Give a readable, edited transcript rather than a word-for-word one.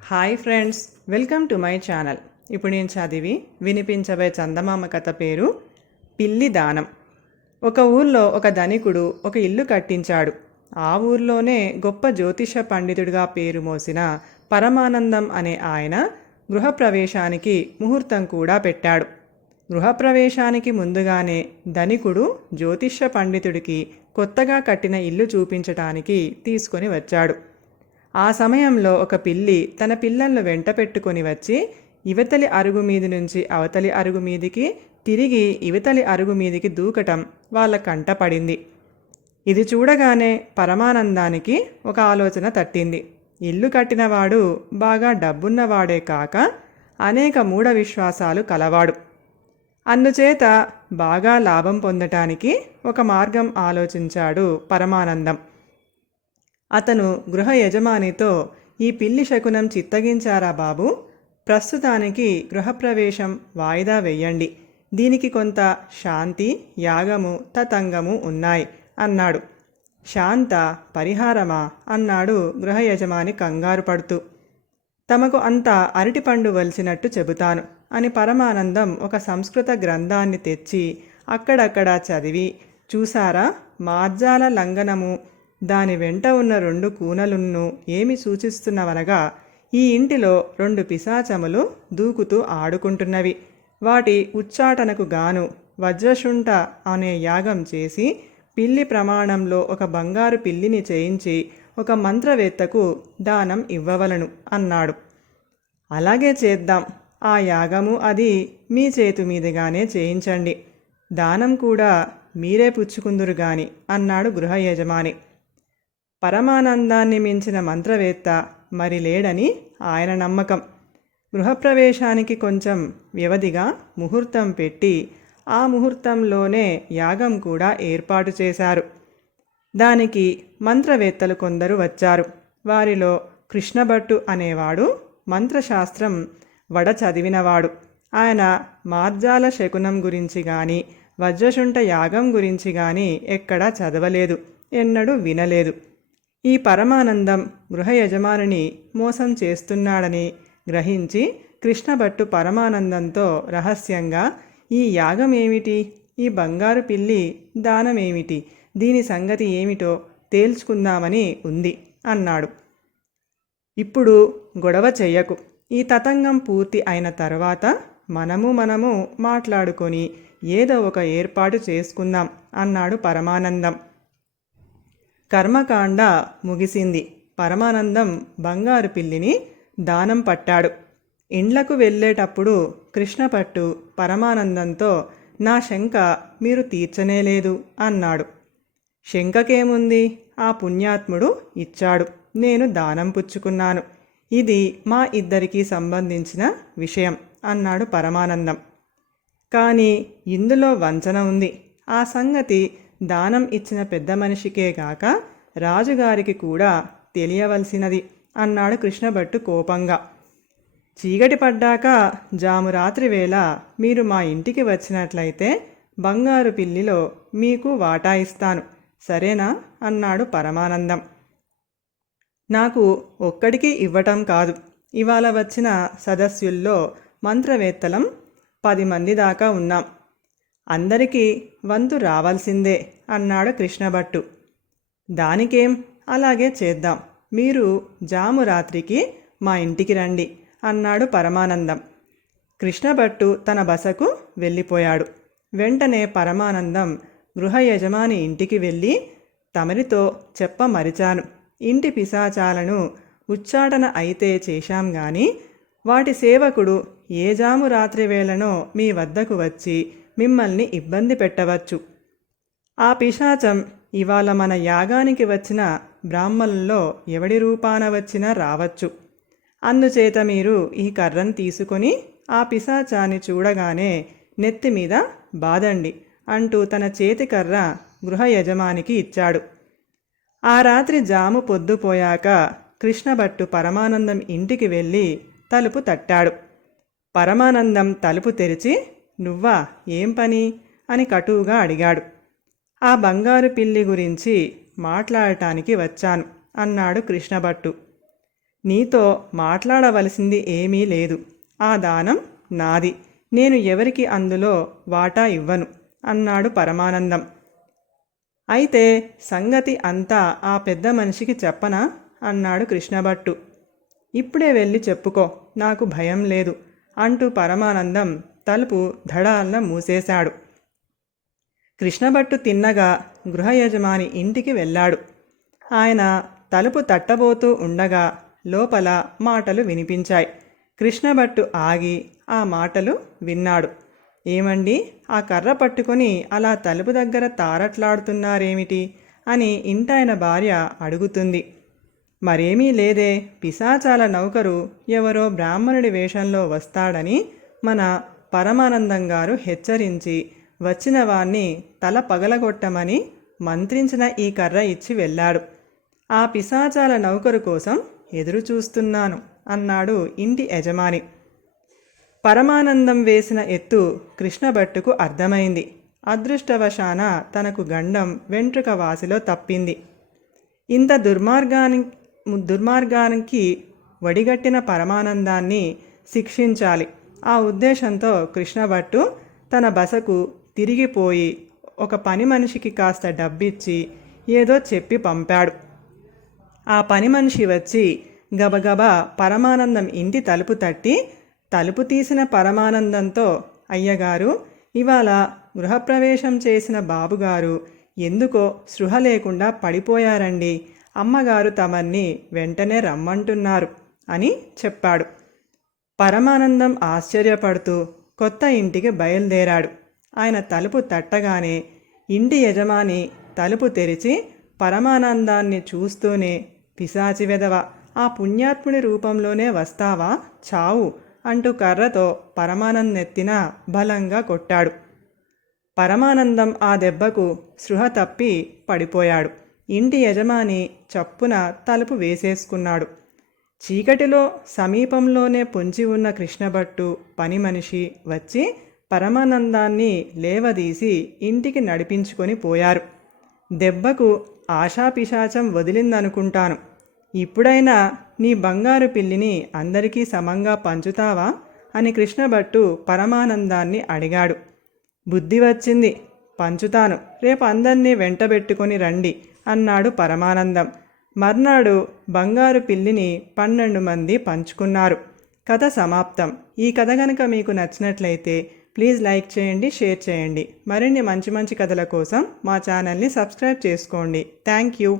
Hi friends, welcome to my channel. ఇప్పుడు నేను చదివి వినిపించబోయే చందమామ కథ పేరు పిల్లి దానం. ఒక ఊర్లో ఒక ధనికుడు ఒక ఇల్లు కట్టించాడు. ఆ ఊర్లోనే గొప్ప జ్యోతిష పండితుడిగా పేరు మోసిన పరమానందం అనే ఆయన గృహప్రవేశానికి ముహూర్తం కూడా పెట్టాడు. గృహప్రవేశానికి ముందుగానే ధనికుడు జ్యోతిష్య పండితుడికి కొత్తగా కట్టిన ఇల్లు చూపించటానికి తీసుకొని వచ్చాడు. ఆ సమయంలో ఒక పిల్లి తన పిల్లలను వెంట పెట్టుకొని వచ్చి ఇవతలి అరుగు మీది నుంచి అవతలి అరుగు మీదికి తిరిగి ఇవతలి అరుగు మీదికి దూకటం వాళ్ళ కంట పడింది. ఇది చూడగానే పరమానందానికి ఒక ఆలోచన తట్టింది. ఇల్లు కట్టినవాడు బాగా డబ్బున్నవాడే కాక అనేక మూఢ విశ్వాసాలు కలవాడు. అందుచేత బాగా లాభం పొందటానికి ఒక మార్గం ఆలోచించాడు పరమానందం. అతను గృహ యజమానితో, ఈ పిల్లి శకునం చిత్తగించారా బాబు? ప్రస్తుతానికి గృహప్రవేశం వాయిదా వేయండి. దీనికి కొంత శాంతి, యాగము, తతంగము ఉన్నాయి అన్నాడు. శాంత పరిహారమా అన్నాడు గృహ యజమాని కంగారు పడుతూ. తమకు అంత అరటిపండు వలిచినట్టు చెబుతాను అని పరమానందం ఒక సంస్కృత గ్రంథాన్ని తెచ్చి అక్కడక్కడా చదివి, చూసారా, మార్జాల లంఘనము, దాని వెంట ఉన్న 2 కూనలున్ను ఏమి సూచిస్తున్నవనగా, ఈ ఇంటిలో 2 పిశాచములు దూకుతూ ఆడుకుంటున్నవి. వాటి ఉచ్చాటనకు గాను వజ్రశుంఠ అనే యాగం చేసి పిల్లి ప్రమాణంలో ఒక బంగారు పిల్లిని చేయించి ఒక మంత్రవేత్తకు దానం ఇవ్వవలను అన్నాడు. అలాగే చేద్దాం. ఆ యాగము అది మీ చేతు మీదుగానే చేయించండి. దానం కూడా మీరే పుచ్చుకుందురు గాని అన్నాడు గృహ యజమాని. పరమానందాన్ని మించిన మంత్రవేత్త మరి లేడని ఆయన నమ్మకం. గృహప్రవేశానికి కొంచెం వ్యవధిగా ముహూర్తం పెట్టి ఆ ముహూర్తంలోనే యాగం కూడా ఏర్పాటు చేశారు. దానికి మంత్రవేత్తలు కొందరు వచ్చారు. వారిలో కృష్ణభట్టు అనేవాడు మంత్రశాస్త్రం వడ చదివినవాడు. ఆయన మార్జాల శకునం గురించి కానీ వజ్రశుంఠ యాగం గురించి కానీ ఎక్కడా చదవలేదు, ఎన్నడూ వినలేదు. ఈ పరమానందం గృహ యజమానిని మోసం చేస్తున్నాడని గ్రహించి కృష్ణభట్టు పరమానందంతో రహస్యంగా, ఈ యాగం ఏమిటి, ఈ బంగారు పిల్లి దానమేమిటి, దీని సంగతి ఏమిటో తేల్చుకుందామని ఉంది అన్నాడు. ఇప్పుడు గొడవ చెయ్యకు. ఈ తతంగం పూర్తి అయిన తర్వాత మనము మాట్లాడుకొని ఏదో ఒక ఏర్పాటు చేసుకుందాం అన్నాడు పరమానందం. కర్మకాండ ముగిసింది. పరమానందం బంగారు పిల్లిని దానం పట్టాడు. ఇండ్లకు వెళ్ళేటప్పుడు కృష్ణపట్టు పరమానందంతో, నా శంక మీరు తీర్చనేలేదు అన్నాడు. శంకకేముంది, ఆ పుణ్యాత్ముడు ఇచ్చాడు, నేను దానం పుచ్చుకున్నాను. ఇది మా ఇద్దరికీ సంబంధించిన విషయం అన్నాడు పరమానందం. కానీ ఇందులో వంచన ఉంది. ఆ సంగతి దానం ఇచ్చిన పెద్ద మనిషికే గాక రాజుగారికి కూడా తెలియవలసినది అన్నాడు కృష్ణభట్టు కోపంగా. చీకటి పడ్డాక జామురాత్రి వేళ మీరు మా ఇంటికి వచ్చినట్లయితే బంగారు పిల్లిలో మీకు వాటా ఇస్తాను, సరేనా అన్నాడు పరమానందం. నాకు ఒక్కడికి ఇవ్వటం కాదు, ఇవాళ వచ్చిన సదస్యుల్లో మంత్రవేత్తలం 10 మంది దాకా ఉన్నాం. అందరికీ వంతు రావాల్సిందే అన్నాడు కృష్ణభట్టు. దానికేం, అలాగే చేద్దాం. మీరు జామురాత్రికి మా ఇంటికి రండి అన్నాడు పరమానందం. కృష్ణభట్టు తన బసకు వెళ్ళిపోయాడు. వెంటనే పరమానందం గృహ యజమాని ఇంటికి వెళ్ళి, తమరితో చెప్ప మరిచాను, ఇంటి పిశాచాలను ఉచ్చాటన అయితే చేశాం గాని వాటి సేవకుడు ఏ జాము రాత్రి వేళనో మీ వద్దకు వచ్చి మిమ్మల్ని ఇబ్బంది పెట్టవచ్చు. ఆ పిశాచం ఇవాళ మన యాగానికి వచ్చిన బ్రాహ్మణుల్లో ఎవడి రూపాన వచ్చినా రావచ్చు. అందుచేత మీరు ఈ కర్రను తీసుకొని ఆ పిశాచాన్ని చూడగానే నెత్తిమీద బాదండి అంటూ తన చేతి కర్ర గృహ యజమానికి ఇచ్చాడు. ఆ రాత్రి జాము పొద్దుపోయాక కృష్ణభట్టు పరమానందం ఇంటికి వెళ్ళి తలుపు తట్టాడు. పరమానందం తలుపు తెరిచి, నువ్వా, ఏం పని అని కటువుగా అడిగాడు. ఆ బంగారు పిల్లి గురించి మాట్లాడటానికి వచ్చాను అన్నాడు కృష్ణభట్టు. నీతో మాట్లాడవలసింది ఏమీ లేదు. ఆ దానం నాది. నేను ఎవరికి అందులో వాటా ఇవ్వను అన్నాడు పరమానందం. అయితే సంగతి అంతా ఆ పెద్ద మనిషికి చెప్పనా అన్నాడు కృష్ణభట్టు. ఇప్పుడే వెళ్ళి చెప్పుకో, నాకు భయం లేదు అంటూ పరమానందం తలుపు ధడాలన మూసేశాడు. కృష్ణభట్టు తిన్నగా గృహయజమాని ఇంటికి వెళ్ళాడు. ఆయన తలుపు తట్టబోతూ ఉండగా లోపల మాటలు వినిపించాయి. కృష్ణభట్టు ఆగి ఆ మాటలు విన్నాడు. ఏమండి, ఆ కర్ర పట్టుకొని అలా తలుపు దగ్గర తారట్లాడుతున్నారేమిటి అని ఇంటాయన భార్య అడుగుతుంది. మరేమీ లేదే, పిశాచాల నౌకరు ఎవరో బ్రాహ్మణుడి వేషంలో వస్తాడని మన పరమానందం గారు హెచ్చరించి వచ్చిన వాణ్ణి తల పగలగొట్టమని మంత్రించిన ఈ కర్ర ఇచ్చి వెళ్ళాడు. ఆ పిశాచాల నౌకరు కోసం ఎదురు చూస్తున్నాను అన్నాడు ఇంటి యజమాని. పరమానందం వేసిన ఎత్తు కృష్ణభట్టుకు అర్థమైంది. అదృష్టవశాన తనకు గండం వెంట్రుక వాసిలో తప్పింది. ఇంత దుర్మార్గానికి వడిగట్టిన పరమానందాన్ని శిక్షించాలి. ఆ ఉద్దేశంతో కృష్ణభట్టు తన బసకు తిరిగిపోయి ఒక పని మనిషికి కాస్త డబ్బిచ్చి ఏదో చెప్పి పంపాడు. ఆ పని మనిషి వచ్చి గబగబా పరమానందం ఇంటి తలుపు తట్టి, తలుపు తీసిన పరమానందంతో, అయ్యగారు, ఇవాళ గృహప్రవేశం చేసిన బాబుగారు ఎందుకో స్పృహ లేకుండా పడిపోయారండి. అమ్మగారు తమన్ని వెంటనే రమ్మంటున్నారు అని చెప్పాడు. పరమానందం ఆశ్చర్యపడుతూ కొత్త ఇంటికి బయలుదేరాడు. ఆయన తలుపు తట్టగానే ఇంటి యజమాని తలుపు తెరిచి పరమానందాన్ని చూస్తూనే, పిశాచి వెధవ, ఆ పుణ్యాత్ముడి రూపంలోనే వస్తావా, చావు అంటూ కర్రతో పరమానందెత్తిన బలంగా కొట్టాడు. పరమానందం ఆ దెబ్బకు స్పృహ తప్పి పడిపోయాడు. ఇంటి యజమాని చప్పున తలుపు వేసేసుకున్నాడు. చీకటిలో సమీపంలోనే పొంచి ఉన్న కృష్ణభట్టు పని మనిషి వచ్చి పరమానందాన్ని లేవదీసి ఇంటికి నడిపించుకొని పోయారు. దెబ్బకు ఆశాపిశాచం వదిలిందనుకుంటాను. ఇప్పుడైనా నీ బంగారు పిల్లిని అందరికీ సమంగా పంచుతావా అని కృష్ణభట్టు పరమానందాన్ని అడిగాడు. బుద్ధి వచ్చింది, పంచుతాను, రేపు అందరినీ వెంటబెట్టుకొని రండి అన్నాడు పరమానందం. మర్నాడు బంగారు పిల్లిని 12 మంది పంచుకున్నారు. కథ సమాప్తం. ఈ కథ కనుక మీకు నచ్చినట్లయితే ప్లీజ్ లైక్ చేయండి, షేర్ చేయండి. మరిన్ని మంచి మంచి కథల కోసం మా ఛానల్ని సబ్స్క్రైబ్ చేసుకోండి. Thank you.